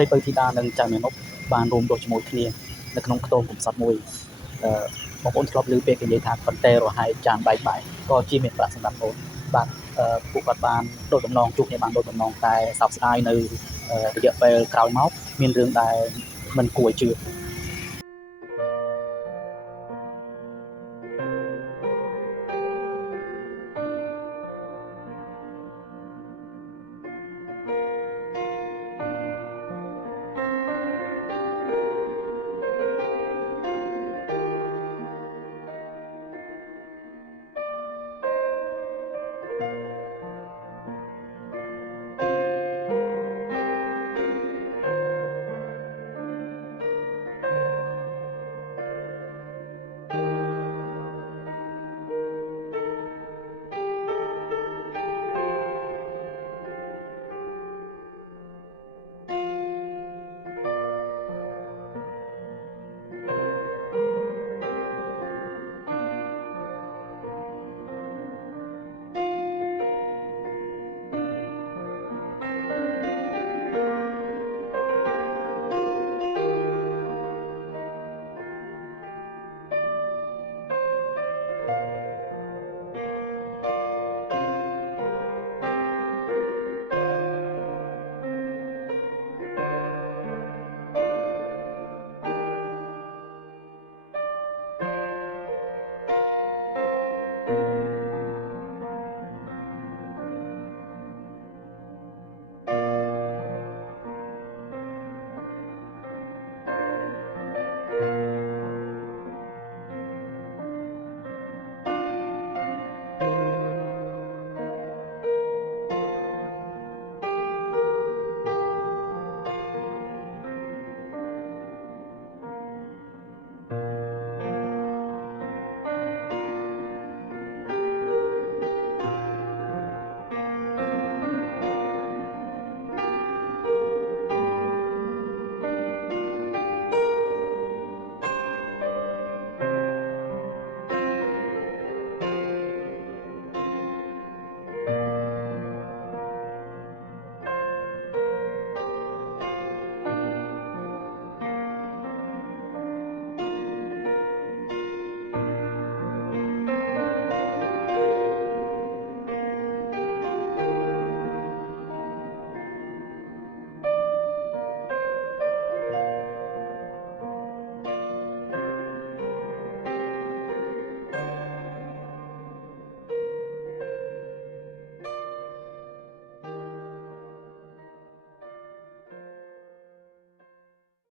ស្រីពៅធីតានិងចៅមេនុបបានរួមដុសជាមួយគ្នានៅក្នុងខ្ទមកំសត់មួយបងប្អូនធ្លាប់ឮពាក្យគេនិយាយថាកន្ទែរហែកចានបែកក៏ជាមានប្រាក់សម្រាប់បងបាទពួកគាត់បានដូចបំណងជួបគ្នាបានដូចបំណងតែសោកស្ដាយនៅរយៈពេលក្រោយមកមានរឿងដែលមិនគួរឲ្យជឿ